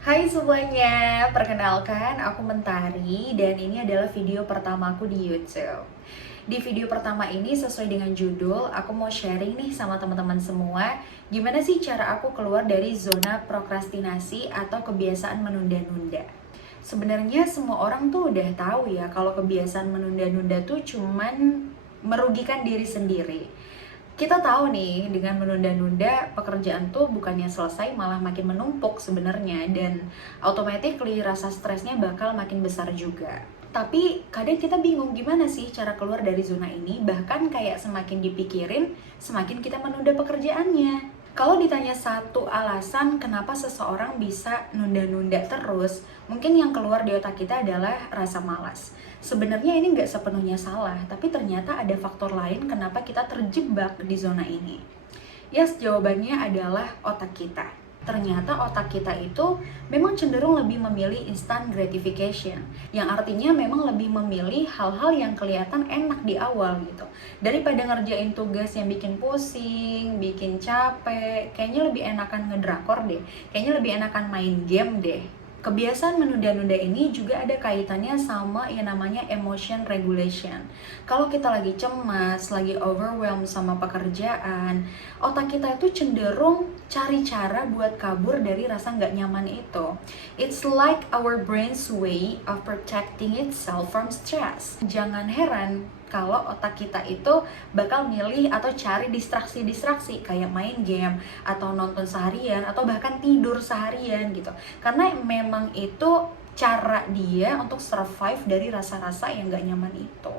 Hai semuanya, perkenalkan aku Mentari dan ini adalah video pertamaku di YouTube. Di video pertama ini sesuai dengan judul, aku mau sharing nih sama teman-teman semua gimana sih cara aku keluar dari zona prokrastinasi atau kebiasaan menunda-nunda. Sebenarnya semua orang tuh udah tahu ya kalau kebiasaan menunda-nunda tuh cuman merugikan diri sendiri. Kita tahu nih, dengan menunda-nunda pekerjaan tuh bukannya selesai malah makin menumpuk sebenarnya, dan automatically rasa stresnya bakal makin besar juga. Tapi kadang kita bingung gimana sih cara keluar dari zona ini, bahkan kayak semakin dipikirin semakin kita menunda pekerjaannya. Kalau ditanya satu alasan kenapa seseorang bisa nunda-nunda terus, mungkin yang keluar di otak kita adalah rasa malas. Sebenarnya ini nggak sepenuhnya salah, tapi ternyata ada faktor lain kenapa kita terjebak di zona ini. Yes, jawabannya adalah otak kita. Ternyata otak kita itu memang cenderung lebih memilih instant gratification, yang artinya memang lebih memilih hal-hal yang kelihatan enak di awal gitu. Daripada ngerjain tugas yang bikin pusing, bikin capek, kayaknya lebih enakan ngedrakor deh, kayaknya lebih enakan main game deh. Kebiasaan menunda-nunda ini juga ada kaitannya sama yang namanya emotion regulation. Kalau kita lagi cemas, lagi overwhelmed sama pekerjaan, otak kita itu cenderung cari cara buat kabur dari rasa nggak nyaman itu. It's like our brain's way of protecting itself from stress. Jangan heran kalau otak kita itu bakal milih atau cari distraksi-distraksi kayak main game atau nonton seharian atau bahkan tidur seharian gitu. Karena memang itu cara dia untuk survive dari rasa-rasa yang gak nyaman itu.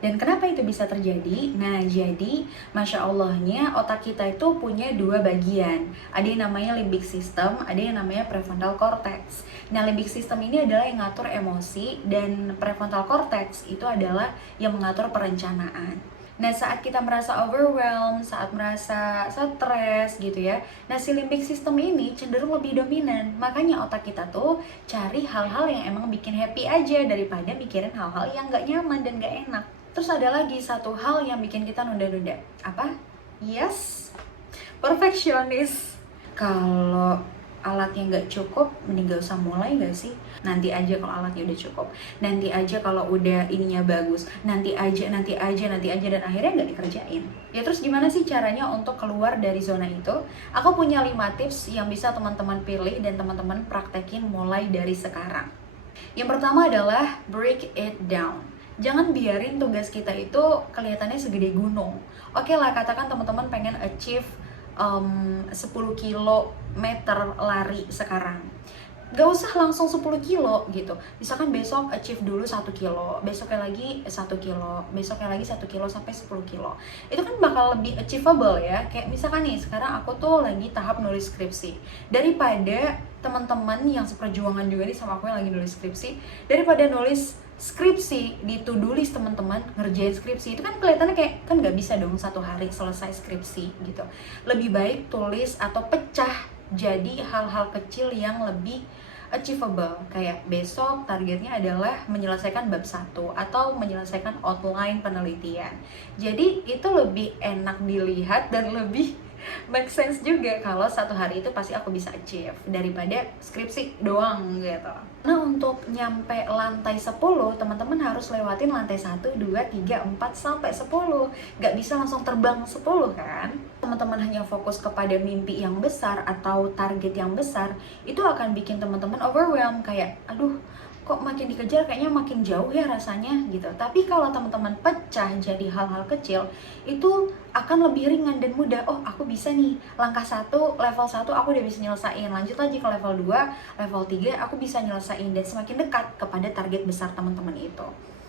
Dan kenapa itu bisa terjadi? Nah, jadi Masya Allahnya otak kita itu punya dua bagian. Ada yang namanya limbic system, ada yang namanya prefrontal cortex. Nah, limbic system ini adalah yang ngatur emosi, dan prefrontal cortex itu adalah yang mengatur perencanaan. Nah, saat kita merasa overwhelmed, saat merasa stres gitu ya, nah si limbic system ini cenderung lebih dominan. Makanya otak kita tuh cari hal-hal yang emang bikin happy aja daripada mikirin hal-hal yang gak nyaman dan gak enak. Terus ada lagi satu hal yang bikin kita nunda-nunda. Apa? Yes, perfeksionis. Kalau alatnya nggak cukup, mending gak usah mulai gak sih? Nanti aja kalau alatnya udah cukup, nanti aja kalau udah ininya bagus, nanti aja, dan akhirnya nggak dikerjain. Ya terus gimana sih caranya untuk keluar dari zona itu? Aku punya 5 tips yang bisa teman-teman pilih dan teman-teman praktekin mulai dari sekarang. Yang pertama adalah break it down. Jangan biarin tugas kita itu kelihatannya segede gunung. Oke lah, katakan teman-teman pengen achieve 10 kilometer lari sekarang. Gak usah langsung 10 kilo gitu. Misalkan besok achieve dulu 1 kilo, besoknya lagi 1 kilo, besoknya lagi 1 kilo sampai 10 kilo. Itu kan bakal lebih achievable ya. Kayak misalkan nih, sekarang aku tuh lagi tahap nulis skripsi. Daripada teman-teman yang seperjuangan juga nih sama aku yang lagi nulis skripsi, daripada nulis skripsi di to-do list teman-teman, ngerjain skripsi itu kan kelihatannya kayak kan nggak bisa dong satu hari selesai skripsi gitu. Lebih baik tulis atau pecah jadi hal-hal kecil yang lebih achievable. Kayak besok targetnya adalah menyelesaikan bab 1 atau menyelesaikan outline penelitian. Jadi itu lebih enak dilihat dan lebih make sense juga kalau satu hari itu pasti aku bisa achieve daripada skripsi doang gitu. Nah, untuk nyampe lantai 10, teman-teman harus lewatin lantai 1, 2, 3, 4, sampai 10. Gak bisa langsung terbang 10 kan? Teman-teman hanya fokus kepada mimpi yang besar atau target yang besar, itu akan bikin teman-teman overwhelmed, kayak aduh kok makin dikejar kayaknya makin jauh ya rasanya gitu. Tapi kalau teman-teman pecah jadi hal-hal kecil, itu akan lebih ringan dan mudah. Oh, aku bisa nih, langkah 1, level 1 aku udah bisa nyelesain, lanjut lagi ke level 2, level 3 aku bisa nyelesain, dan semakin dekat kepada target besar teman-teman itu.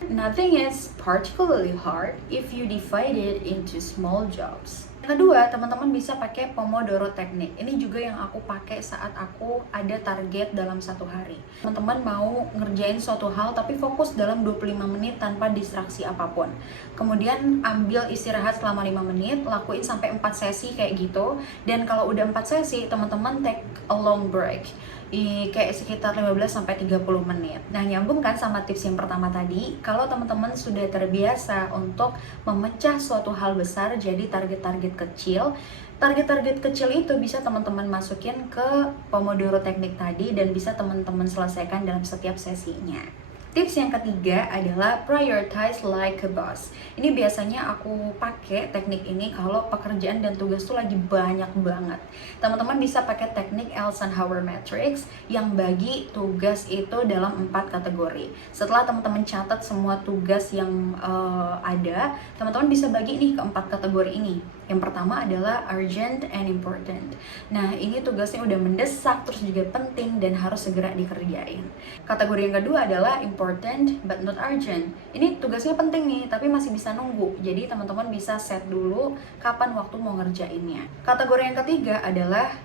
Nothing is particularly hard if you divide it into small jobs. Yang kedua, teman-teman bisa pakai Pomodoro Technique. Ini juga yang aku pakai saat aku ada target dalam satu hari. Teman-teman mau ngerjain suatu hal tapi fokus dalam 25 menit tanpa distraksi apapun. Kemudian ambil istirahat selama 5 menit, lakuin sampai 4 sesi kayak gitu. Dan kalau udah 4 sesi, teman-teman take a long break. Kayak sekitar 15-30 menit. Nah, nyambung kan sama tips yang pertama tadi. Kalau teman-teman sudah terbiasa untuk memecah suatu hal besar jadi target-target kecil, Target-target kecil itu bisa teman-teman masukin ke Pomodoro teknik tadi dan bisa teman-teman selesaikan dalam setiap sesinya. Tips yang ketiga adalah prioritize like a boss. Ini biasanya aku pakai teknik ini kalau pekerjaan dan tugas tuh lagi banyak banget. Teman-teman bisa pakai teknik Eisenhower Matrix yang bagi tugas itu dalam 4 kategori. Setelah teman-teman catat semua tugas yang ada, teman-teman bisa bagi nih ke 4 kategori ini. Yang pertama adalah urgent and important. Nah, ini tugasnya udah mendesak, terus juga penting dan harus segera dikerjain. Kategori yang kedua adalah important but not urgent. Ini tugasnya penting nih, tapi masih bisa nunggu. Jadi teman-teman bisa set dulu kapan waktu mau ngerjainnya. Kategori yang ketiga adalah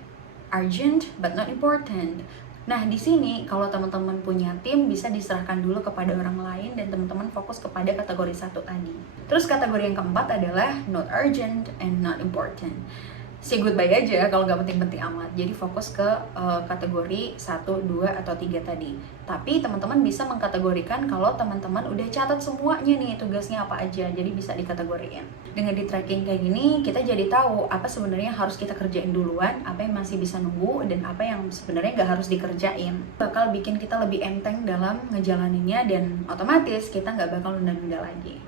urgent but not important. Nah, di sini kalau teman-teman punya tim bisa diserahkan dulu kepada orang lain dan teman-teman fokus kepada kategori 1 tadi. Terus kategori yang keempat adalah not urgent and not important. Say goodbye aja kalau nggak penting-penting amat. Jadi fokus ke kategori 1, 2, atau 3 tadi. Tapi teman-teman bisa mengkategorikan kalau teman-teman udah catat semuanya nih tugasnya apa aja. Jadi bisa dikategorikan. Dengan di tracking kayak gini, kita jadi tahu apa sebenarnya harus kita kerjain duluan, apa yang masih bisa nunggu, dan apa yang sebenarnya nggak harus dikerjain. Bakal bikin kita lebih enteng dalam ngejalaninnya dan otomatis kita nggak bakal nunda-nunda lagi.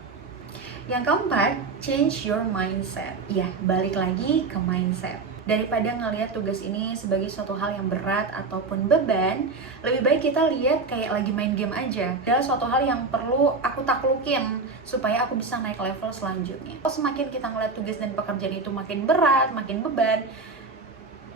Yang keempat, change your mindset. Ya, balik lagi ke mindset. Daripada ngelihat tugas ini sebagai suatu hal yang berat ataupun beban, lebih baik kita lihat kayak lagi main game aja. Adalah suatu hal yang perlu aku taklukin supaya aku bisa naik level selanjutnya. Semakin kita ngelihat tugas dan pekerjaan itu makin berat, makin beban,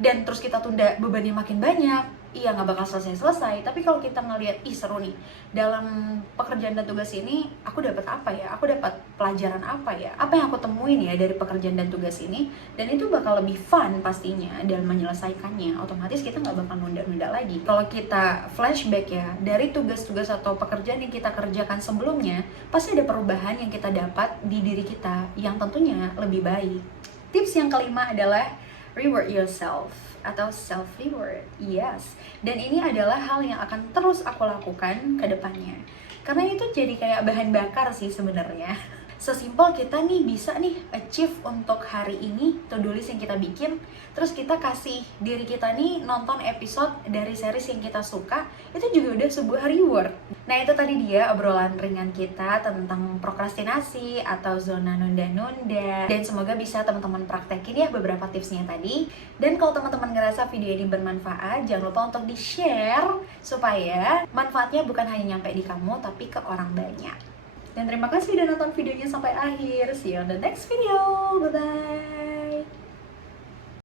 dan terus kita tunda bebannya makin banyak, iya nggak bakal selesai-selesai. Tapi kalau kita ngelihat, ih seru nih, dalam pekerjaan dan tugas ini aku dapat apa ya, aku dapat pelajaran apa ya, apa yang aku temuin ya dari pekerjaan dan tugas ini, dan itu bakal lebih fun pastinya dalam menyelesaikannya. Otomatis kita nggak bakal nunda-nunda lagi. Kalau kita flashback ya, dari tugas-tugas atau pekerjaan yang kita kerjakan sebelumnya, pasti ada perubahan yang kita dapat di diri kita yang tentunya lebih baik. Tips yang kelima adalah reward yourself atau self-reward. Yes, dan ini adalah hal yang akan terus aku lakukan ke depannya. Karena itu jadi kayak bahan bakar sih sebenarnya. Sesimpel kita nih bisa nih achieve untuk hari ini to-do list yang kita bikin, terus kita kasih diri kita nih nonton episode dari series yang kita suka, itu juga udah sebuah reward. Nah, itu tadi dia obrolan ringan kita tentang prokrastinasi atau zona nunda-nunda, dan semoga bisa teman-teman praktekin ya beberapa tipsnya tadi. Dan kalau teman-teman ngerasa video ini bermanfaat, jangan lupa untuk di-share supaya manfaatnya bukan hanya nyampe di kamu tapi ke orang banyak. Dan terima kasih udah nonton videonya sampai akhir. See you on the next video. Bye-bye.